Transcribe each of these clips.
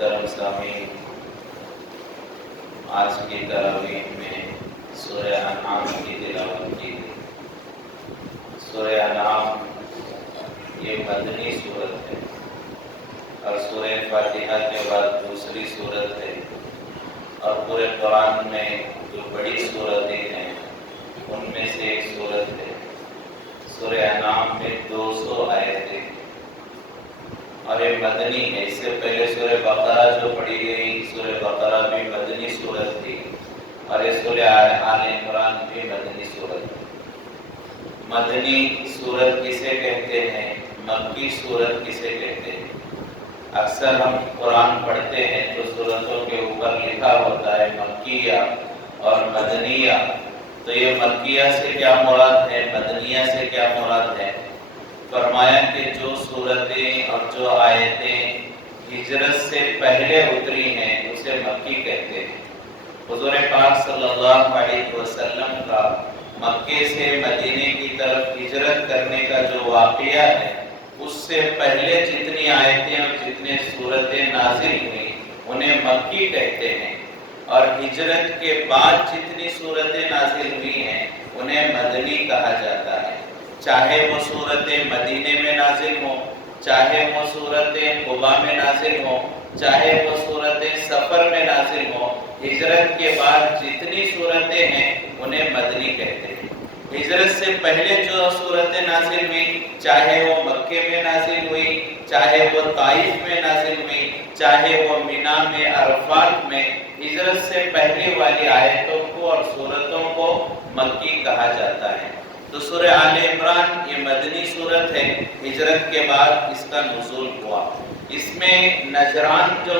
محترم سامعین، آج کی تراویح میں سورہ انعام کی تلاوت کی گئی۔ سورہ انعام یہ مدنی سورت ہے اور سورہ فاتحہ کے بعد دوسری سورت ہے، اور پورے قرآن میں جو بڑی سورتیں ہیں ان میں سے ایک سورت ہے۔ سورہ انعام میں 200 آیتیں اور یہ مدنی ہے۔ اس سے پہلے سورہ بقرہ جو پڑھی گئی، سورہ بقرہ بھی مدنی سورت تھی، اور یہ سورہ آل عمران بھی مدنی سورت ہے۔ مدنی سورت کسے کہتے ہیں؟ مکی سورت کسے کہتے ہیں؟ اکثر ہم قرآن پڑھتے ہیں تو سورتوں کے اوپر لکھا ہوتا ہے مکیہ اور مدنیہ، تو یہ مکیہ سے کیا مراد ہے، مدنیہ سے کیا مراد ہے؟ فرمایا کہ جو سورتیں اور جو آیتیں ہجرت سے پہلے اتری ہیں اسے مکی کہتے ہیں۔ حضور پاک صلی اللہ علیہ وسلم کا مکے سے مدینے کی طرف ہجرت کرنے کا جو واقعہ ہے، اس سے پہلے جتنی آیتیں اور جتنے سورتیں نازل ہوئی انہیں مکی کہتے ہیں، اور ہجرت کے بعد جتنی سورتیں نازل ہوئی ہیں انہیں مدنی کہا جاتا ہے۔ چاہے وہ سورتیں مدینے میں نازل ہوں، چاہے وہ سورتیں قباء میں نازل ہوں، چاہے وہ سورتیں سفر میں نازل ہوں، ہجرت کے بعد جتنی سورتیں ہیں انہیں مدنی کہتے ہیں۔ ہجرت سے پہلے جو سورتیں نازل ہوئی، چاہے وہ مکے میں نازل ہوئی، چاہے وہ طائف میں نازل ہوئی، چاہے وہ مینا میں، عرفات میں، ہجرت سے پہلے والی آیتوں کو اور سورتوں کو مکی کہا جاتا ہے۔ تو سورہ آل عمران یہ مدنی صورت ہے، ہجرت کے بعد اس کا نزول ہوا۔ اس میں نجران جو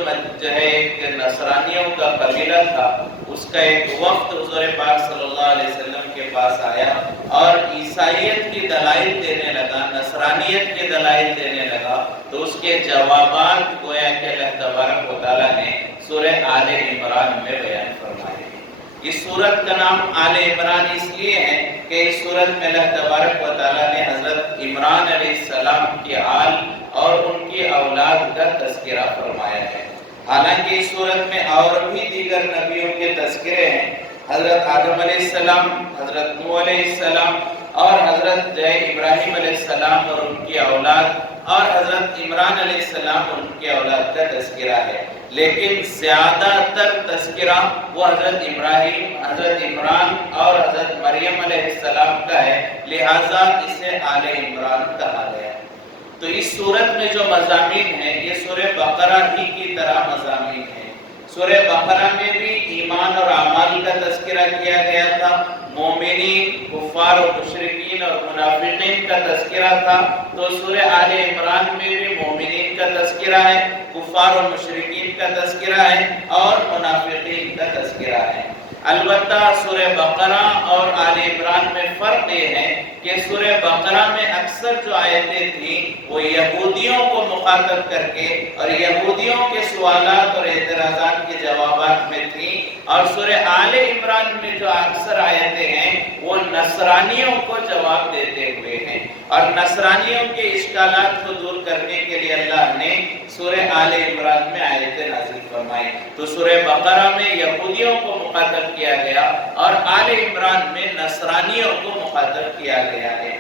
ہے ایک نصرانیوں کا قبیلہ تھا، اس کا ایک وفد حضور پاک صلی اللہ علیہ وسلم کے پاس آیا اور عیسائیت کی دلائل دینے لگا، نصرانیت کے دلائل دینے لگا، تو اس کے جوابات گویا کہ اللہ تبارک و تعالیٰ نے سورہ آل عمران میں بیان فرمائے۔ اس سورت کا نام آل عمران اس لیے ہے کہ اس سورت میں اللہ تبارک و تعالیٰ نے حضرت عمران علیہ السلام کی آل اور ان کی اولاد کا تذکرہ فرمایا ہے۔ حالانکہ اس سورت میں اور بھی دیگر نبیوں کے تذکرے ہیں، حضرت آدم علیہ السلام، حضرت نوح علیہ السلام، اور حضرت ابراہیم علیہ السلام اور ان کی اولاد، اور حضرت عمران علیہ السلام اور ان کی اولاد کا تذکرہ ہے، لیکن زیادہ تر تذکرہ وہ حضرت ابراہیم، حضرت عمران اور حضرت مریم علیہ السلام کا ہے، لہٰذا اسے آل عمران کہا گیا۔ تو اس سورت میں جو مضامین ہیں یہ سورہ بقرہ ہی کی طرح مضامین ہیں۔ سورہ بقرہ میں بھی ایمان اور اعمال کا تذکرہ کیا گیا تھا، مومنین، کفار و مشرکین اور منافقین کا تذکرہ تھا، تو سورہ آل عمران میں بھی مومنین کا تذکرہ ہے، کفار و مشرکین کا تذکرہ ہے اور منافقین کا تذکرہ ہے۔ البتہ سورہ بقرہ اور آل عمران میں فرق یہ ہے کہ سورہ بقرہ میں اکثر جو آیتیں تھیں وہ یہودیوں کو مخاطب کر کے اور یہودیوں کے سوالات اور اعتراضات کے جوابات میں تھیں، اور سورہ آل عمران میں جو اکثر آیتیں ہیں وہ نصرانیوں کو جواب دیتے ہوئے ہیں، اور نصرانیوں کے اشکالات کو دور کرنے کے لیے اللہ نے سورہ آل عمران میں آیتیں نازل فرمائی۔ تو سورہ بقرہ میں یہودیوں کو مخاطب کیا گیا اور آل عمران میں نصرانیوں کو مخاطب کیا گیا ہے۔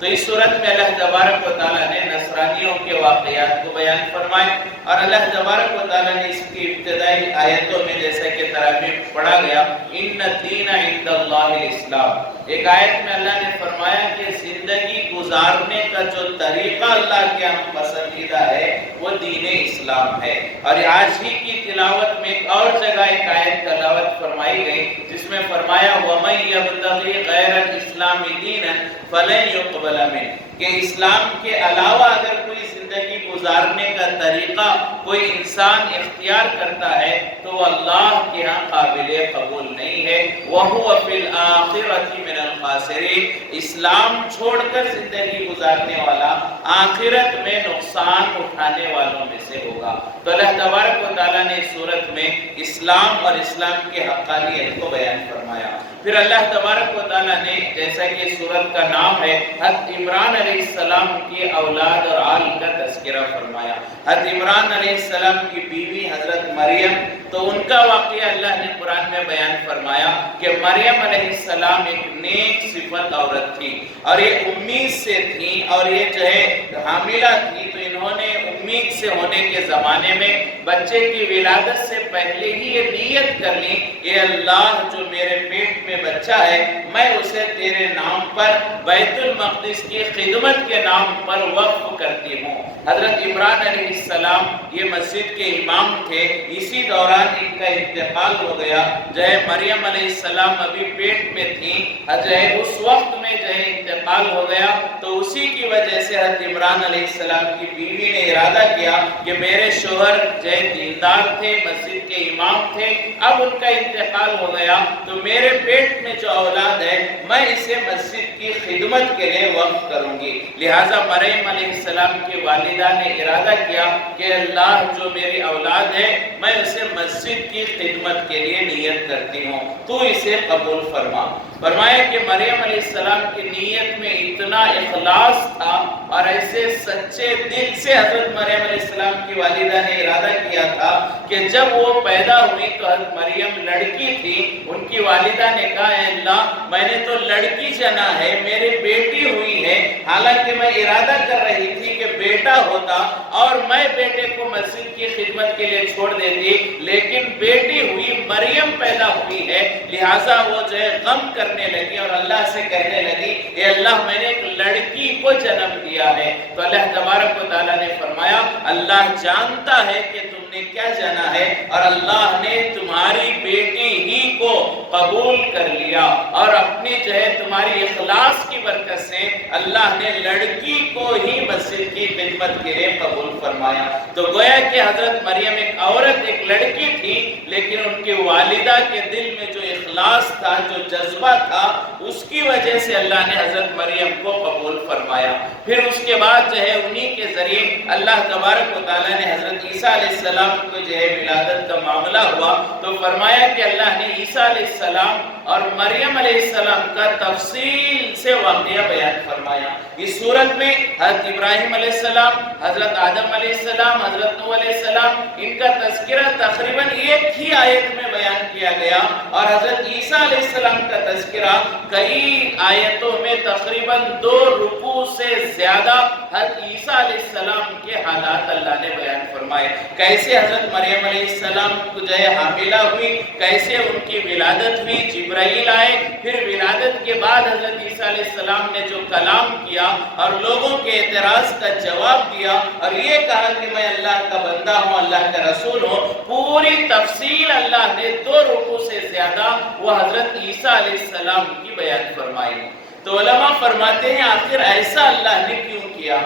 تو اس صورت میں اللہ تبارک و تعالیٰ نے نصرانیوں کے واقعات کو بیان فرمائے، اور اللہ تبارک و تعالیٰ نے اس کی ابتدائی آیتوں میں جیسا کہ تراویح پڑھا گیا، ان الدین عند اللہ الاسلام، ایک آیت میں اللہ نے فرمایا کہ زندگی گزارنے کا جو طریقہ اللہ کے ہم پسندیدہ ہے وہ دین اسلام ہے۔ اور آج ہی کی تلاوت میں ایک اور جگہ ایک آیت تلاوت فرمائی گئی جس میں فرمایا وَمَن يَبْتَغِي غَيْرَ الْإِسْلَامِ دِينًا فَلَن يُقْبَلَ مِنْهُ، کہ اسلام کے علاوہ اگر کوئی زندگی گزارنے کا طریقہ کوئی انسان اختیار کرتا ہے تو وہ اللہ کے ہاں قابل قبول نہیں ہے۔ وَهُوَ فِي الْآخِرَةِ مِنَ الْخَاسِرِينَ، اسلام چھوڑ کر زندگی گزارنے والا آخرت میں نقصان اٹھانے والوں میں سے ہوگا۔ تو اللہ تبارک و تعالیٰ نے اس صورت میں اسلام اور اسلام کے حقانیت کو بیان فرمایا۔ پھر اللہ تبارک و تعالیٰ نے جیسا کہ سورت کا نام ہے حضرت عمران علیہ السلام کی اولاد اور آل کا تذکرہ فرمایا۔ حضرت عمران علیہ السلام کی بیوی حضرت مریم، تو ان کا واقعہ اللہ نے قرآن میں بیان فرمایا کہ مریم علیہ السلام ایک نیک صفت عورت تھی اور یہ امید سے تھی، اور یہ جو ہے حاملہ تھی، تو انہوں نے امید سے ہونے کے زمانے میں بچے کی ولادت سے پہلے ہی یہ نیت کر لی، اے اللہ جو میرے پیٹ میں بچہ ہے میں اسے تیرے نام پر بیت المقدس کی خدمت کے نام پر وقف کرتی ہوں۔ حضرت عمران علیہ السلام یہ مسجد کے امام تھے، اسی دوران ان کا انتقال ہو گیا۔ جو ہے مریم علیہ السلام ابھی پیٹ میں تھی، جو ہے اس وقت میں جو ہے انتقال ہو گیا، تو اسی کی وجہ سے حضرت عمران علیہ السلام کی بیوی نے ارادہ کیا کہ میرے شوہر جو ہے دیندار تھے، مسجد کے امام تھے، اب ان کا انتقال ہو گیا تو میرے پیٹ میں جو اولاد ہے میں اسے مسجد کی خدمت کے لیے وقف کروں گی۔ لہٰذا مریم علیہ السلام کی والدہ نے ارادہ کیا کہ اللہ جو میری اولاد ہے میں اسے مسجد کی خدمت کے لیے نیت کرتی ہوں، تو اسے قبول فرما۔ فرمایا کہ مریم علیہ السلام کی نیت میں اتنا اخلاص تھا اور ایسے سچے دل سے حضرت مریم علیہ السلام کی والدہ نے ارادہ کیا تھا کہ جب وہ پیدا ہوئی تو حضرت مریم لڑکی تھی، ان کی والدہ نے کہا اے اللہ میں نے تو لڑکی جنا ہے، میری بیٹی ہوئی ہے، حالانکہ میں ارادہ کر رہی تھی کہ بیٹا ہوتا اور میں بیٹے کو مسجد کی خدمت کے لیے چھوڑ دیتی، لیکن بیٹی ہوئی، مریم پیدا ہوئی ہے، لہٰذا وہ جو ہے غم کرنے لگی اور اللہ سے کہنے لگی اے اللہ میں نے ایک لڑکی کو جنم دیا ہے۔ تو اللہ تبارک و تعالیٰ نے فرمایا اللہ جانتا ہے کہ تم نے کیا جانا ہے، اور اللہ نے تمہاری بیٹی ہی کو قبول کر لیا، اور اپنی جو ہے تمہاری اخلاص کی برکت سے اللہ نے لڑکی کو ہی مسجد کی خدمت کے لیے قبول فرمایا۔ تو گویا کہ حضرت مریم ایک عورت، ایک لڑکی تھی، لیکن ان کی والدہ کے دل میں جو اخلاص تھا، جو جذبہ تھا، اس کی وجہ سے اللہ نے حضرت مریم کو قبول فرمایا۔ پھر اس کے بعد جو ہے انہی کے ذریعے اللہ تبارک و تعالیٰ نے حضرت عیسیٰ علیہ السلام کو جو ہے ولادت کا معاملہ ہوا تو فرمایا کہ اللہ نے عیسیٰ علیہ السلام اور مریم علیہ السلام کا تفصیل سے واقعہ بیان فرمایا۔ اس صورت میں حضرت ابراہیم علیہ السلام، حضرت آدم علیہ السلام، حضرت نوح علیہ السلام، ان کا تذکرہ تقریباً ایک ہی آیت میں بیان کیا گیا، اور حضرت عیسیٰ علیہ السلام کا تذکرہ کئی آیتوں میں تقریباً 2 رکوع سے زیادہ حضرت عیسیٰ علیہ السلام کے حالات اللہ نے بیان فرمائے، کیسے حضرت مریم علیہ السلام کو جو ہے حاملہ ہوئی، کیسے ان کی ولادت ہوئی، جبرائیل آئے، پھر ولادت کے بعد حضرت عیسیٰ علیہ السلام نے جو کلام کیا اور لوگوں کے اعتراض کا جواب دیا اور یہ کہا کہ میں اللہ کا بندہ ہوں، اللہ کا رسول ہوں، پوری تفصیل اللہ نے 2 رکوع سے زیادہ وہ حضرت عیسیٰ علیہ السلام کی بیان فرمائی۔ تو علماء فرماتے ہیں آخر ایسا اللہ نے کیوں کیا؟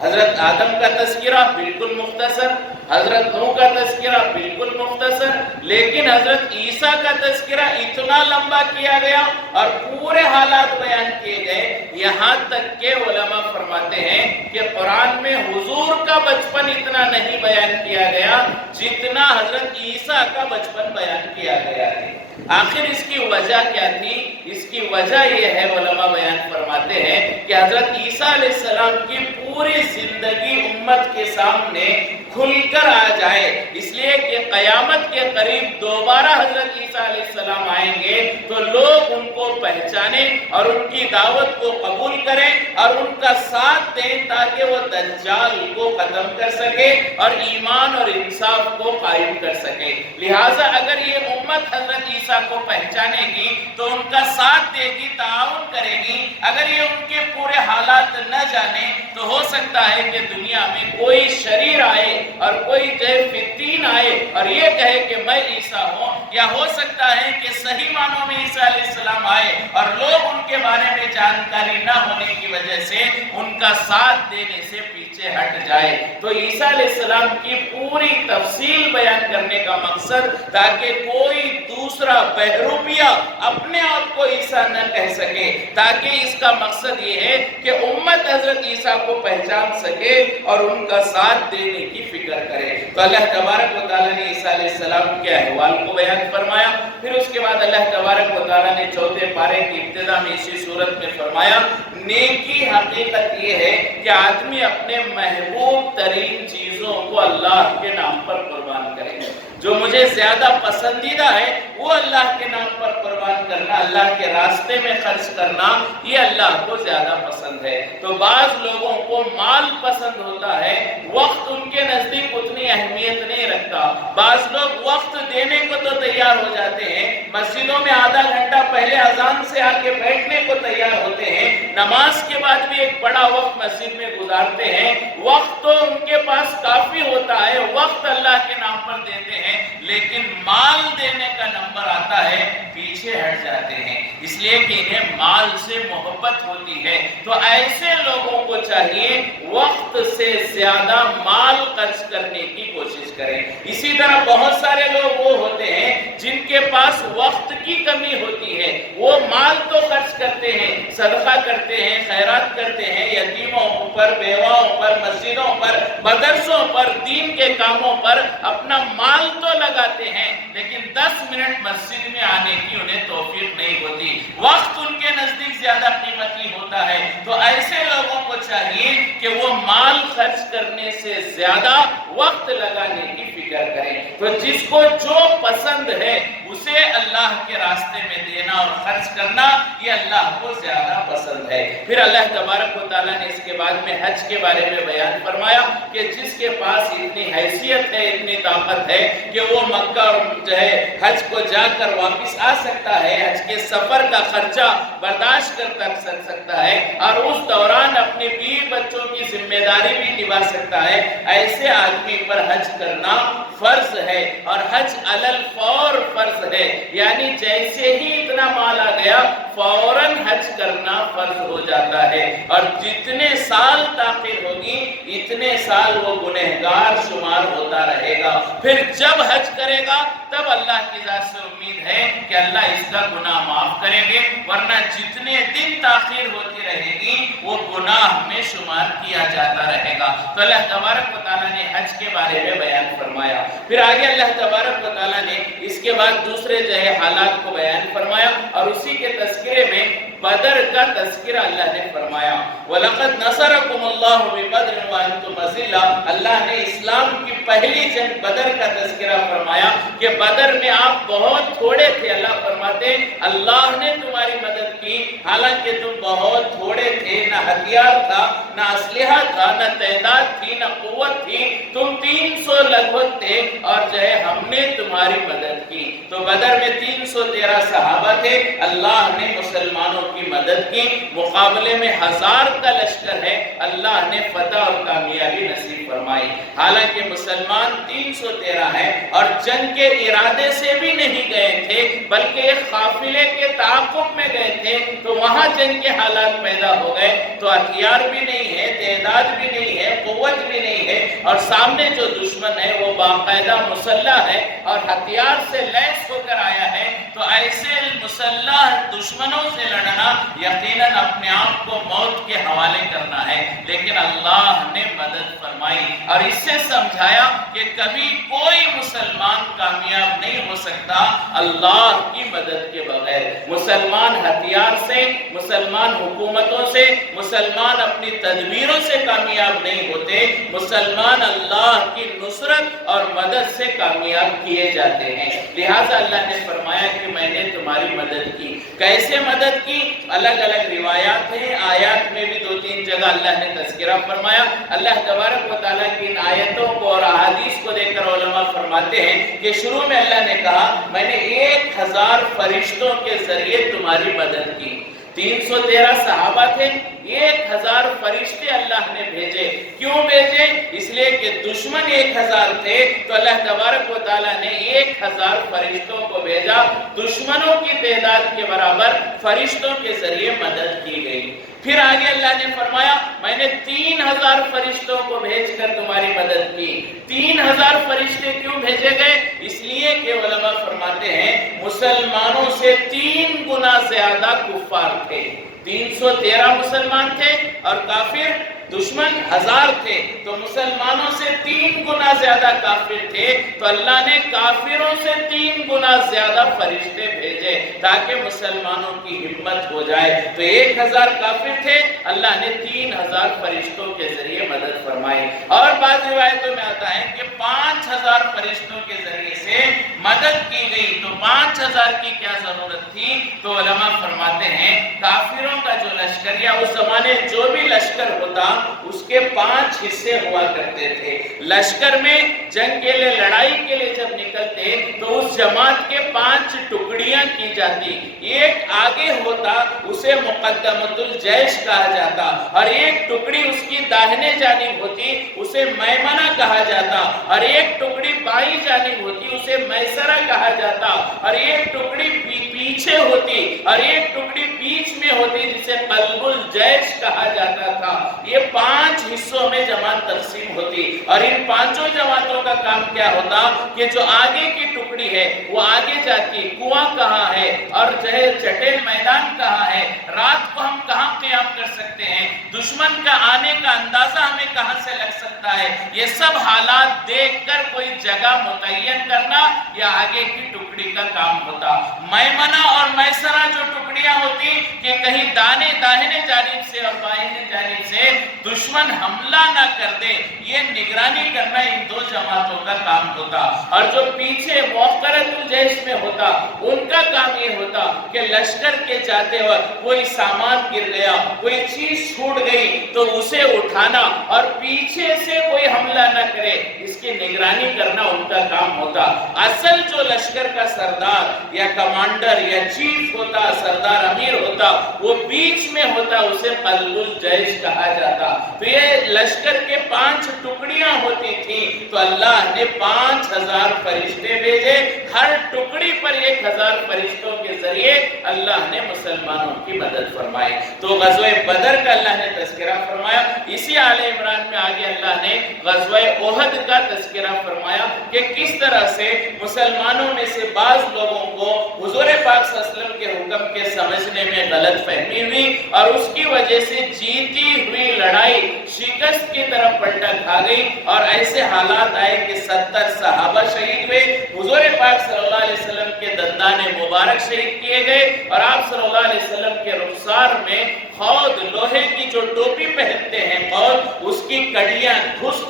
حضرت آدم کا تذکرہ بالکل مختصر، حضرت نوح کا تذکرہ بالکل مختصر، لیکن حضرت عیسیٰ کا تذکرہ اتنا لمبا کیا گیا اور پورے حالات بیان کیے گئے، یہاں تک کہ علماء فرماتے ہیں کہ قرآن میں حضور کا بچپن اتنا نہیں بیان کیا گیا جتنا حضرت عیسیٰ کا بچپن بیان کیا گیا ہے۔ آخر اس کی وجہ کیا تھی؟ اس کی وجہ یہ ہے، علماء بیان فرماتے ہیں کہ حضرت عیسیٰ علیہ السلام کی پوری زندگی امت کے سامنے کھل کر آ جائے، اس لیے کہ قیامت کے قریب دوبارہ حضرت عیسیٰ علیہ السلام آئیں گے تو لوگ ان کو پہچانیں اور ان کی دعوت کو قبول کریں اور ان کا ساتھ دیں تاکہ وہ دجال کو ختم کر سکے اور ایمان اور انصاف کو قائم کر سکے۔ لہٰذا اگر یہ امت حضرت عیسیٰ کو پہچانے گی تو ان کا ساتھ دے گی، تعاون کرے گی۔ اگر یہ ان کے پورے حالات نہ جانے تو ہو سکتا ہے کہ دنیا میں کوئی شریر آئے اور کوئی فتین آئے اور یہ کہے کہ میں عیسیٰ ہوں، یا ہو سکتا ہے کہ صحیح معنوں میں عیسیٰ علیہ السلام آئے اور لوگ ان کے بارے میں جانکاری نہ ہونے کی وجہ سے ان کا ساتھ دینے سے پیچھے ہٹ جائے۔ تو عیسیٰ علیہ السلام کی پوری تفصیل بیان کرنے کا مقصد تاکہ کوئی دوسرا طرح بہروپیہ اپنے آپ کو عیسیٰ نہ کہہ سکے، تاکہ اس کا مقصد یہ ہے کہ امت حضرت عیسیٰ کو پہچان سکے اور ان کا ساتھ دینے کی فکر کرے۔ تو اللہ تبارک و تعالیٰ نے عیسیٰ علیہ السلام کے احوال کو بیان فرمایا۔ پھر اس کے بعد اللہ تبارک و تعالیٰ نے چوتھے پارے کی ابتدا میں اسی صورت میں فرمایا، نیکی حقیقت یہ ہے کہ آدمی اپنے محبوب ترین چیزوں کو اللہ کے نام پر قربان کرے۔ جو مجھے زیادہ پسندیدہ ہے وہ اللہ کے نام پر قربان کرنا، اللہ کے راستے میں خرچ کرنا، یہ اللہ کو زیادہ پسند ہے۔ تو بعض لوگوں کو مال پسند ہوتا ہے، وقت ان کے نزدیک اتنی اہمیت نہیں رکھتا۔ بعض لوگ وقت دینے کو تو تیار ہو جاتے ہیں، مسجدوں میں آدھا گھنٹہ پہلے اذان سے آ کے بیٹھنے کو تیار ہوتے ہیں، نماز کے بعد بھی ایک بڑا وقت مسجد میں گزارتے ہیں، وقت تو ان کے پاس کافی ہوتا ہے، وقت اللہ کے نام پر دیتے ہیں، لیکن مال دینے کا نمبر آتا ہے پیچھے ہٹ جاتے ہیں، اس لیے کہ انہیں مال سے محبت ہوتی ہے۔ تو ایسے لوگوں کو چاہیے وقت سے زیادہ مال خرچ کرنے کی کوشش کریں۔ اسی طرح بہت سارے لوگ وہ ہوتے ہیں جن کے پاس وقت کی کمی ہوتی ہے، وہ مال تو خرچ کرتے ہیں، صدقہ کرتے ہیں، خیرات کرتے ہیں، یتیموں پر، بیواؤں پر، مسجدوں پر، مدرسوں پر، دین کے کاموں پر اپنا مال تو لگاتے ہیں، لیکن 10 منٹ مسجد میں آنے کی انہیں توفیق نہیں ہوتی، وقت ان کے نزدیک زیادہ قیمتی ہوتا ہے۔ تو ایسے لوگوں کو چاہیے کہ وہ مال خرچ کرنے سے زیادہ وقت لگانے کی فکر کریں۔ تو جس کو جو پسند ہے اسے اللہ کے راستے میں دینا اور خرچ کرنا، یہ اللہ کو زیادہ پسند ہے۔ پھر اللہ تبارک و تعالیٰ نے اس کے بعد میں حج کے بارے میں بیان فرمایا کہ جس کے پاس اتنی حیثیت ہے، اتنی طاقت ہے کہ وہ مکہ اور جو ہے حج کو جا کر واپس آ سکتا ہے، حج کے سفر کا خرچہ برداشت کر سکتا ہے، اور اس دوران اپنے بیوی بچوں کی ذمہ داری بھی نبھا سکتا ہے، ایسے آدمی پر حج کرنا فرض ہے، اور حج علی الفور فرض ہے، یعنی جیسے ہی اتنا مال آ گیا فوراً حج کرنا فرض ہو جاتا ہے، اور جتنے سال تاخیر ہوگی اتنے سال وہ گنہگار شمار ہوتا رہے گا۔ پھر جب حج کرے گا تب اللہ کی ذات سے امید ہے کہ اللہ اس کا گناہ معاف کریں گے، ورنہ جتنے دن تاخیر ہوتی رہے گی وہ گناہ میں شمار کیا جاتا رہے گا۔ تو اللہ تبارک و تعالیٰ نے حج کے بارے میں بیان فرمایا۔ پھر آگے اللہ تبارک و تعالیٰ نے اس کے بعد دوسرے جو ہے حالات کو بیان فرمایا، اور اسی کے تذکرے میں بدر کا تذکرہ اللہ نے فرمایا۔ وَلَقَدْ نَصَرَكُمُ اللَّهُ بِبَدْرٍ وَأَنْتُمْ أَذِلَّةٌ، اللہ نے اسلام کی پہلی جنگ بدر کا تذکرہ فرمایا کہ بدر میں آپ بہت تھوڑے تھے، اللہ فرماتے اللہ نے تمہاری مدد کی، حالانکہ تم بہت تھوڑے تھے، نہ ہتھیار تھا، نہ اسلحہ تھا، نہ تعداد تھی، نہ قوت تھی، تم 300 لگ بھگ تھے، اور جو ہے ہم نے تمہاری مدد کی۔ تو بدر میں 313 صحابہ تھے، اللہ نے مسلمانوں کی مدد کی، مقابلے میں 1000 کا لشکر ہے، اللہ نے فتح اور کامیابی نصیب فرمائی۔ حالانکہ مسلمان 313 ہیں، اور جنگ کے ارادے سے بھی نہیں گئے تھے، بلکہ ایک قافلے کے تعاقب میں گئے تھے، تو وہاں جنگ کے حالات پیدا ہو گئے، تو ہتھیار بھی نہیں ہے، تعداد بھی نہیں ہے، قوت بھی نہیں ہے، اور سامنے جو دشمن ہے وہ باقاعدہ مسلح ہے اور ہتھیار سے لیس ہو کر آیا ہے۔ تو ایسے مسلح دشمنوں سے لڑنا یقیناً اپنے آپ کو موت کے حوالے کرنا ہے، لیکن اللہ نے مدد فرمائی اور اس سے سمجھایا کہ کبھی کوئی مسلمان کامیاب نہیں ہو سکتا اللہ کی مدد کے بغیر۔ مسلمان ہتھیار سے، مسلمان حکومتوں سے، مسلمان اپنی تدبیروں سے کامیاب نہیں ہوتے، مسلمان اللہ کی نصرت اور مدد سے کامیاب کیے جاتے ہیں۔ لہٰذا اللہ نے فرمایا کہ میں نے تمہاری مدد کی۔ کیسے مدد کی؟ الگ الگ روایات ہیں، آیات میں بھی 2-3 جگہ اللہ نے تذکرہ فرمایا۔ اللہ تبارک و تعالیٰ کی ان آیتوں کو اور احادیث کو دیکھ کر علماء فرماتے ہیں کہ شروع میں اللہ نے کہا میں نے 1000 فرشتوں کے ذریعے تمہاری مدد کی۔ 313 صحابہ تھے، 1000 فرشتے اللہ نے بھیجے۔ کیوں بھیجے؟ اس لیے کہ دشمن 1000 تھے، تو اللہ تبارک و تعالیٰ نے 1000 فرشتوں کو بھیجا، دشمنوں کی تعداد کے برابر فرشتوں کے ذریعے مدد کی گئی۔ پھر آگے اللہ نے فرمایا میں نے 3000 فرشتوں کو بھیج کر تمہاری مدد کی۔ 3000 فرشتے کیوں بھیجے گئے؟ اس لیے کہ علماء فرماتے ہیں مسلمانوں سے 3 گنا زیادہ کفار تھے. 313 مسلمان تھے اور کافر دشمن 1000 تھے. تو مسلمانوں سے 3 گنا زیادہ کافر تھے. تو اللہ نے کافروں سے 3 گنا زیادہ فرشتے بھیجے تاکہ مسلمانوں کی ہمت ہو جائے. تو 1000 کافر تھے, اللہ نے 3000 فرشتوں کے ذریعے مدد فرمائی. اور بعض روایتوں میں آتا ہے کہ 5000 فرشتوں کے ذریعے سے مدد کی گئی. تو 5000 کی کیا ضرورت تھی؟ تو علماء فرماتے ہیں کافروں کا جو لشکر یا اس زمانے جو بھی لشکر ہوتا اس کے 5 حصے ہوا کرتے تھے. لشکر میں جنگ کے لیے, لڑائی کے لیے جب نکلتے تو اس جماعت کے 5 ٹکڑیاں کی جاتی. ایک آگے ہوتا اسے مقدمۃ الجیش کہا جاتا, اور ایک ٹکڑی اس کی داہنے جانب ہوتی اسے میمنہ کہا جاتا, اور ایک ٹکڑی بائیں جانب ہوتی اسے میسرہ کہا جاتا, اور ایک ٹکڑی پیچھے ہوتی اور ایک ٹکڑی بیچ میں ہوتی جسے قلب الجیش کہا جاتا تھا. یہ 5 حصوں میں جماعت تقسیم ہوتی, اور ان 5 جماعتوں کا کام کیا ہوتا کہ جو آگے کی ٹکڑی ہے وہ آگے جاتی, کنواں کہاں ہے اور چٹیل میدان کہاں ہے, رات کو ہم کہاں قیام کر سکتے ہیں, دشمن کا آنے کا اندازہ ہمیں کہاں سے لگ سکتا ہے, یہ سب حالات دیکھ کر کوئی جگہ متعین کرنا یا آگے کی ٹکڑی کا کام ہوتا. میمنہ اور میسرہ جو ٹکڑیاں ہوتی کہ کہیں داہنے جانب سے اور بائیں جانب سے دشمن حملہ نہ کر دے, یہ نگرانی کرنا ان 2 جماعتوں کا کام ہوتا. اور جو پیچھے موقرۃ الجیش میں ہوتا ان کا کام یہ ہوتا کہ لشکر کے جاتے وقت کوئی سامان گر گیا, کوئی چیز چھوٹ گئی تو اسے اٹھانا اور پیچھے سے کوئی حملہ نہ کرے اس کی نگرانی کرنا ان کا کام ہوتا. اصل جو لشکر کا سردار یا کمانڈر یا چیف ہوتا, سردار امیر ہوتا, وہ بیچ میں ہوتا, اسے قلب الجیش کہا جاتا. تو یہ لشکر کے 5 ٹکڑیاں ہوتی تھیں. تو اللہ نے 5000 فرشتے بھیجے, ہر ٹکڑی پر 1000 فرشتوں کے ذریعے اللہ نے مسلمانوں کی مدد فرمائی. تو غزوہ بدر کا اللہ نے تذکرہ فرمایا. اسی آل عمران میں آگے اللہ نے غزوہ احد کا تذکرہ فرمایا کہ کس طرح سے مسلمانوں میں سے بعض لوگوں کو حضور پاک صلی اللہ علیہ وسلم کے حکم کے سمجھنے میں غلط فہمی ہوئی, اور اس کی وجہ سے جیتی ہوئی لڑائی شکست کی طرف پلٹا کھا گئی, اور ایسے حالات آئے کہ 70 صحابہ شہید ہوئے, حضور پاک صلی اللہ علیہ وسلم کے دندان مبارک شہید کیے گئے, اور آپ صلی اللہ علیہ وسلم کے رخسار میں خود لوہے کی جو ٹوپی پہنتے ہیں خود, اس کی کڑیاں دھس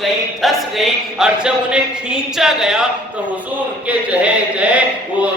گئی, اور جب انہیں کھینچا گیا تو حضور کے جو ہے وہ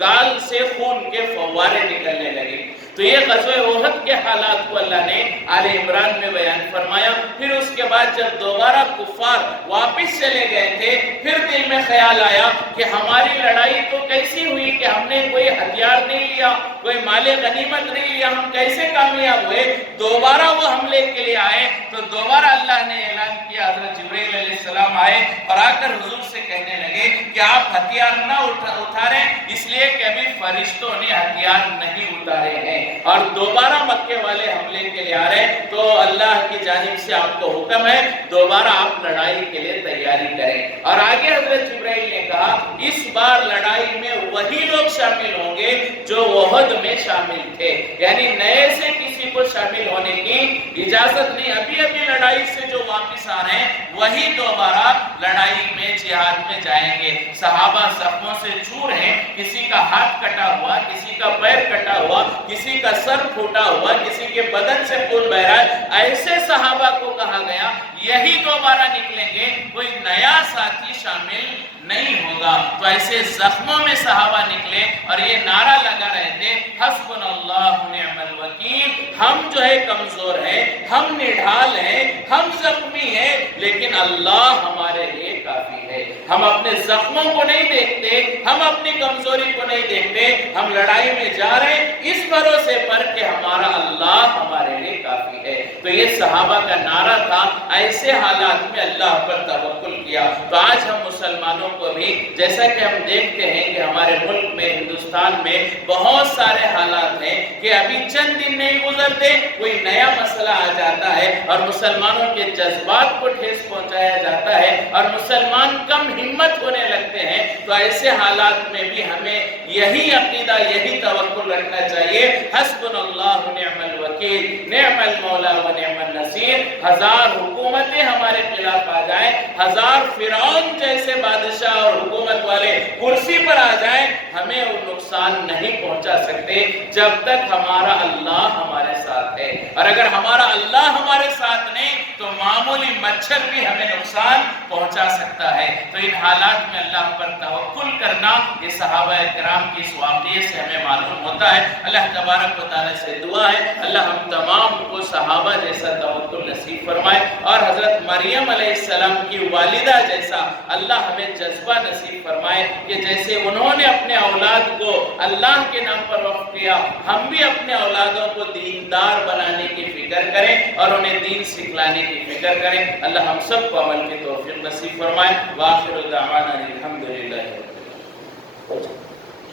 گال سے خون کے فوارے نکلنے لگے. تو یہ غزوہ احد کے حالات کو اللہ نے آل عمران میں بیان فرمایا. پھر اس کے بعد جب دوبارہ کفار واپس چلے گئے تھے, پھر دل میں خیال آیا کہ ہماری لڑائی تو کیسی ہوئی کہ ہم نے کوئی ہتھیار نہیں لیا, کوئی مال غنیمت نہیں لیا, ہم کیسے کامیاب ہوئے. دوبارہ وہ حملے کے لیے آئے تو دوبارہ اللہ نے اعلان کیا, حضرت جبرائیل علیہ السلام آئے اور آ کر حضور سے کہنے لگے کہ آپ ہتھیار نہ اتاریں, اس لیے کہ ابھی فرشتوں نے ہتھیار نہیں اتارے ہیں, اور دوبارہ مکے والے حملے کے لیے آ رہے ہیں. تو اللہ کی جانب سے آپ کو حکم ہے دوبارہ آپ لڑائی کے لیے تیاری کریں. اور آگے حضرت جبرائیل نے کہا اس بار لڑائی میں وہی لوگ شامل ہوں گے جو احد میں شامل تھے, یعنی نئے سے کسی کو شامل ہونے کی اجازت نہیں. ابھی لڑائی سے جو واپس آ رہے ہیں وہی دوبارہ لڑائی میں جہاد میں جائیں گے. صحابہ زخموں سے چور ہیں, کسی کا ہاتھ کٹا ہوا, کسی کا پیر کٹا ہوا, کسی کا سر پھوٹا ہوا, کسی کے بدن سے خون بہ رہا ہے. ایسے صحابہ کو کہا گیا یہی دوبارہ نکلیں گے, کوئی نیا ساتھی شامل نہیں ہوگا. تو ایسے زخموں میں صحابہ نکلے اور یہ نعرہ لگا رہے تھے حسبنا اللہ نعم الوکیل, ہم جو ہے کمزور ہیں, ہم نڈھال ہیں, ہم زخمی ہیں, لیکن اللہ ہمارے لیے کافی ہے. ہم اپنے زخموں کو نہیں دیکھتے, ہم اپنی کمزوری کو نہیں دیکھتے, ہم لڑائی میں جا رہے ہیں اس بھروسے پر کہ ہمارا اللہ ہمارے لیے کافی ہے. تو یہ صحابہ کا نعرہ تھا. ایسے حالات میں اللہ پر توکل کیا. تو آج ہم مسلمانوں کو بھی جیسا کہ ہم دیکھتے ہیں کہ ہمارے ملک میں, ہندوستان میں بہت سارے حالات ہیں کہ ابھی چند دن نہیں گزرتے کوئی نیا مسئلہ آ جاتا ہے اور مسلمانوں کے جذبات کو ٹھیس پہنچایا جاتا ہے, اور مسلمان کم ہمت ہونے لگتے ہیں. تو ایسے حالات میں بھی ہمیں یہی عقیدہ یہی توکل رکھنا چاہیے، حسبنا اللہ نعم الوکیل نعم المولا و نعم النصیر۔ ہزار حکومتیں ہمارے خلاف آ جائیں، ہزار فرعون جیسے بادشاہ اور حکومت والے کرسی پر آ جائیں، ہمیں وہ نقصان نہیں پہنچا سکتے جب تک ہمارا اللہ ہمارے ساتھ ہے۔ اور اگر ہمارا اللہ ہمارے ساتھ نہیں تو معمولی مچھر بھی ہمیں نقصان پہنچا سکتا ہے۔ تو ان حالات میں اللہ پر توکل کرنا یہ صحابہ کرام کی اس واقعے سے ہمیں معلوم ہوتا ہے۔ اللہ تبارک و تعالیٰ سے دعا ہے اللہ ہم تمام کو صحابہ جیسا توکل نصیب فرمائے، اور حضرت مریم علیہ السلام کی والدہ جیسا اللہ ہمیں جذبہ نصیب فرمائے کہ جیسے انہوں نے اپنے اولاد کو اللہ کے نام پر وقف کیا، ہم بھی اپنے اولادوں کو دیندار بنانے کی فکر کریں اور انہیں دین سکھلانے کی فکر کریں۔ اللہ ہم سب کو عمل کی توفیق نصیب فرمائے۔ وآخر دعوانا الحمدللہ۔